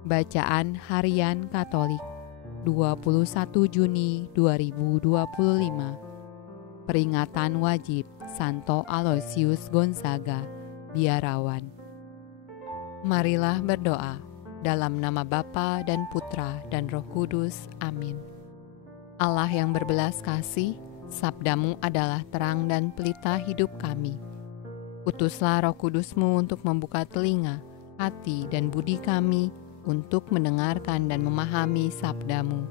Bacaan Harian Katolik 21 Juni 2025. Peringatan wajib Santo Aloysius Gonzaga, biarawan. Marilah berdoa dalam nama Bapa dan Putra dan Roh Kudus. Amin. Allah yang berbelas kasih, sabdamu adalah terang dan pelita hidup kami. Utuslah Roh Kudusmu untuk membuka telinga, hati, dan budi kami untuk mendengarkan dan memahami sabdamu.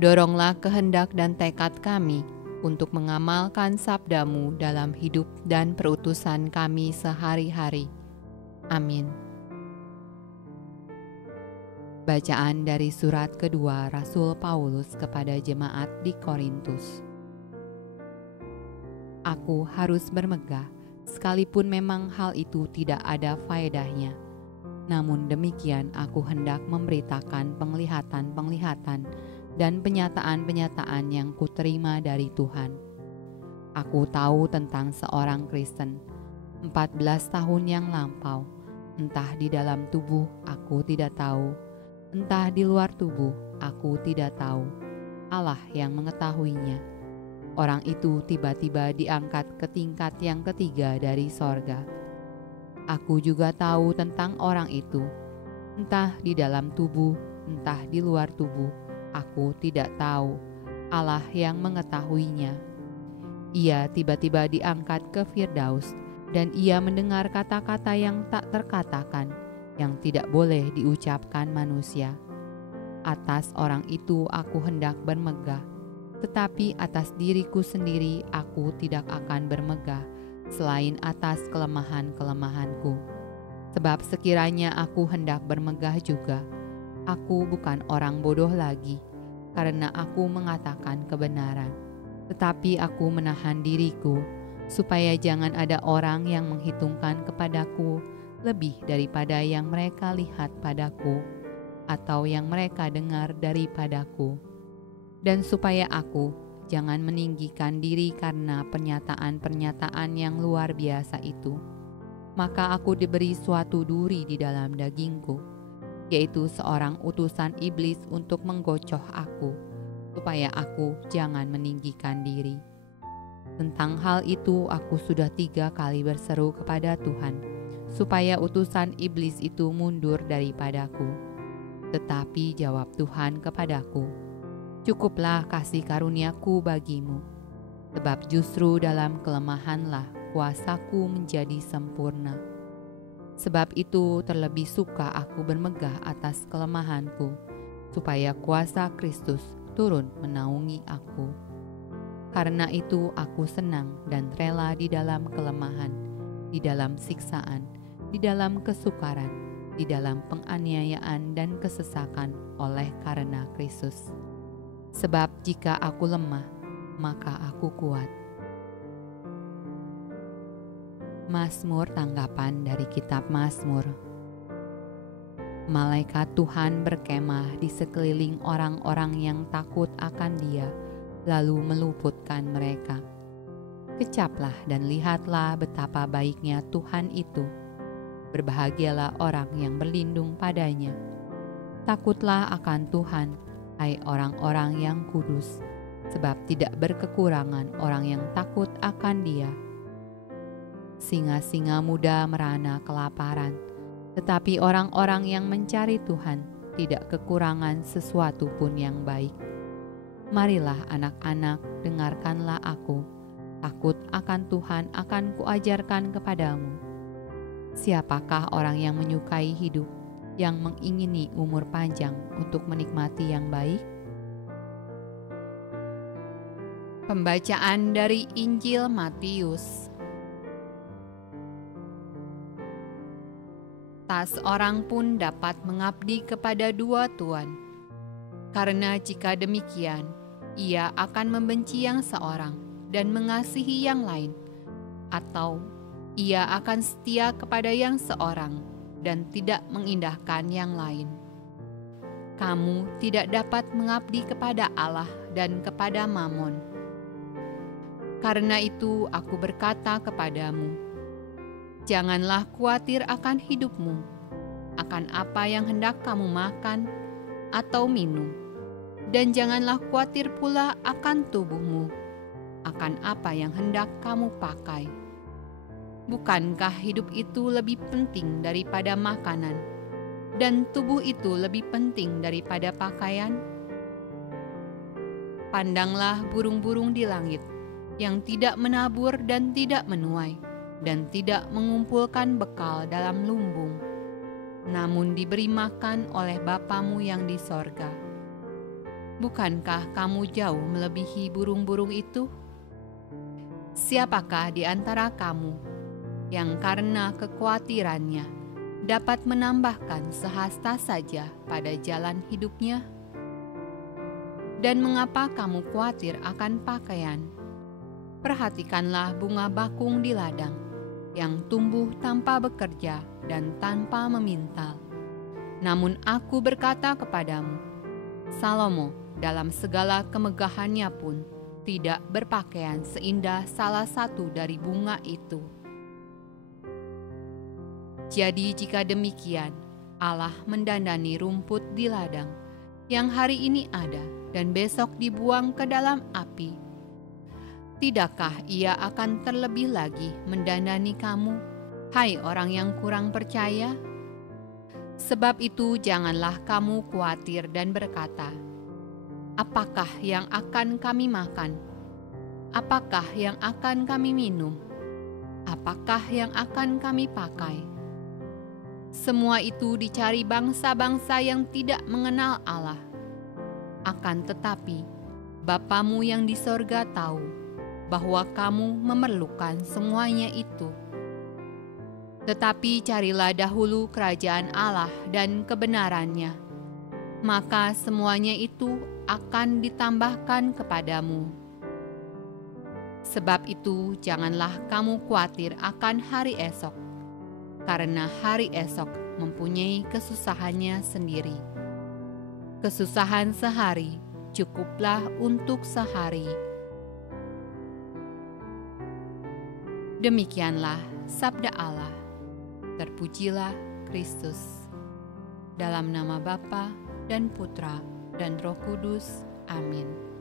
Doronglah kehendak dan tekad kami untuk mengamalkan sabdamu dalam hidup dan perutusan kami sehari-hari. Amin. Bacaan dari surat kedua Rasul Paulus kepada jemaat di Korintus. Aku harus bermegah, sekalipun memang hal itu tidak ada faedahnya. Namun demikian aku hendak memberitakan penglihatan-penglihatan dan penyataan-penyataan yang kuterima dari Tuhan. Aku tahu tentang seorang Kristen 14 tahun yang lampau, entah di dalam tubuh aku tidak tahu, entah di luar tubuh aku tidak tahu, Allah yang mengetahuinya. Orang itu tiba-tiba diangkat ke tingkat yang ketiga dari sorga. Aku juga tahu tentang orang itu, entah di dalam tubuh, entah di luar tubuh, aku tidak tahu, Allah yang mengetahuinya. Ia tiba-tiba diangkat ke Firdaus, dan ia mendengar kata-kata yang tak terkatakan, yang tidak boleh diucapkan manusia. Atas orang itu aku hendak bermegah, tetapi atas diriku sendiri aku tidak akan bermegah, selain atas kelemahan-kelemahanku. Sebab sekiranya aku hendak bermegah juga, aku bukan orang bodoh lagi, karena aku mengatakan kebenaran. Tetapi aku menahan diriku, supaya jangan ada orang yang menghitungkan kepadaku lebih daripada yang mereka lihat padaku, atau yang mereka dengar daripadaku. Dan supaya aku jangan meninggikan diri karena pernyataan-pernyataan yang luar biasa itu. Maka aku diberi suatu duri di dalam dagingku, yaitu seorang utusan iblis untuk menggocoh aku, supaya aku jangan meninggikan diri. Tentang hal itu aku sudah 3 kali berseru kepada Tuhan, supaya utusan iblis itu mundur daripadaku. Tetapi jawab Tuhan kepadaku, "Cukuplah kasih karuniaku bagimu, sebab justru dalam kelemahanlah kuasaku menjadi sempurna. Sebab itu terlebih suka aku bermegah atas kelemahanku, supaya kuasa Kristus turun menaungi aku. Karena itu aku senang dan rela di dalam kelemahan, di dalam siksaan, di dalam kesukaran, di dalam penganiayaan dan kesesakan oleh karena Kristus. Sebab jika aku lemah, maka aku kuat." Mazmur tanggapan dari kitab Mazmur. Malaikat Tuhan berkemah di sekeliling orang-orang yang takut akan Dia, lalu meluputkan mereka. Kecaplah dan lihatlah betapa baiknya Tuhan itu. Berbahagialah orang yang berlindung padanya. Takutlah akan Tuhan, hai orang-orang yang kudus, sebab tidak berkekurangan orang yang takut akan Dia. Singa-singa muda merana kelaparan, tetapi orang-orang yang mencari Tuhan tidak kekurangan sesuatu pun yang baik. Marilah anak-anak, dengarkanlah aku. Takut akan Tuhan akan kuajarkan kepadamu. Siapakah orang yang menyukai hidup, yang mengingini umur panjang untuk menikmati yang baik? Pembacaan dari Injil Matius. Tak seorang pun dapat mengabdi kepada 2 tuan, karena jika demikian, ia akan membenci yang seorang dan mengasihi yang lain, atau ia akan setia kepada yang seorang dan tidak mengindahkan yang lain. Kamu tidak dapat mengabdi kepada Allah dan kepada Mamon. Karena itu aku berkata kepadamu, janganlah khawatir akan hidupmu, akan akan apa yang hendak kamu makan atau minum, dan janganlah khawatir pula akan tubuhmu, akan apa yang hendak kamu pakai. Bukankah hidup itu lebih penting daripada makanan, dan tubuh itu lebih penting daripada pakaian? Pandanglah burung-burung di langit, yang tidak menabur dan tidak menuai, dan tidak mengumpulkan bekal dalam lumbung, namun diberi makan oleh Bapamu yang di sorga. Bukankah kamu jauh melebihi burung-burung itu? Siapakah di antara kamu yang karena kekhawatirannya dapat menambahkan sehasta saja pada jalan hidupnya? Dan mengapa kamu khawatir akan pakaian? Perhatikanlah bunga bakung di ladang, yang tumbuh tanpa bekerja dan tanpa memintal. Namun aku berkata kepadamu, Salomo dalam segala kemegahannya pun tidak berpakaian seindah salah satu dari bunga itu. Jadi jika demikian, Allah mendandani rumput di ladang, yang hari ini ada dan besok dibuang ke dalam api. Tidakkah Ia akan terlebih lagi mendandani kamu, hai orang yang kurang percaya? Sebab itu janganlah kamu khawatir dan berkata, apakah yang akan kami makan? Apakah yang akan kami minum? Apakah yang akan kami pakai? Semua itu dicari bangsa-bangsa yang tidak mengenal Allah. Akan tetapi, Bapamu yang di sorga tahu bahwa kamu memerlukan semuanya itu. Tetapi carilah dahulu kerajaan Allah dan kebenarannya, maka semuanya itu akan ditambahkan kepadamu. Sebab itu janganlah kamu khawatir akan hari esok, karena hari esok mempunyai kesusahannya sendiri. Kesusahan sehari cukuplah untuk sehari. Demikianlah sabda Allah. Terpujilah Kristus. Dalam nama Bapa dan Putra dan Roh Kudus. Amin.